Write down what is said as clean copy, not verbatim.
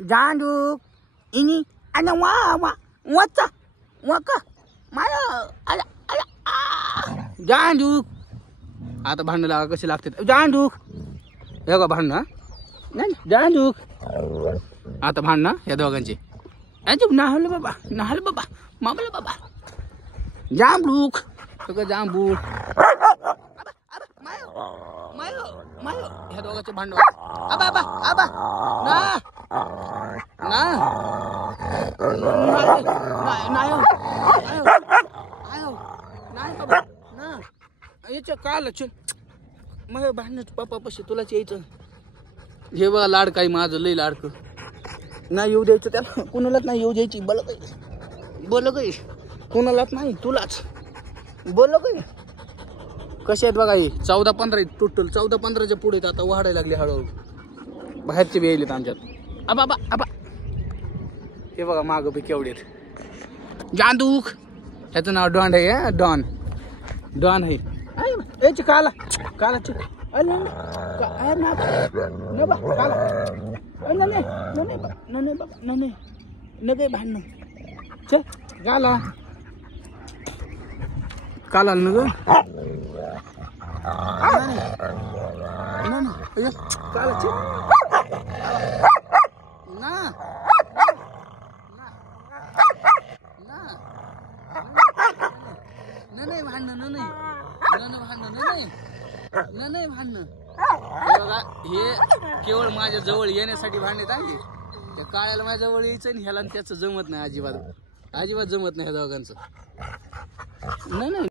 Janduk ini ada wata waka माया आला आला जांडूक आता भांडण लागा कशी लागते जांडूक हे का भांडण नाही जांडूक आता भांडण या दोघांची अजून नाहल बाबा मामला बाबा जांबूक सगळं जांबूक मायो ह्या दोघांचे भांडण आबा आबा आबा ना नाही बाबा ना याच्या काल मग भांडण पप्पा पशी तुलाच यायचं हे बघा लाडकाई माझं लई लाडकं नाही येऊ द्यायचं त्याला कुणालाच नाही येऊ द्यायची बोल गई कुणालाच नाही तुलाच बोल गई कसे आहेत बघा हे 14-15 टोटल 14-15च्या पुढे आता वाढायला लागले हळूहळू बाहेरचे बी यायलेत आमच्यात आबा आबा आबा हे बघा माग बी केवढेत जांदूक ह्याचं नाव डॉन आहे डॉन आहे याची काला भांडण चल गाला काला न ग काला ना नाही भांडण नाही भांडण बघा हे केवळ माझ्या जवळ येण्यासाठी भांडण्यात आहे त्या काळ्याला माझ्या जवळ यायचं आणि ह्याला त्याचं जमत नाही अजिबात जमत नाही ह्या दोघांचं नाही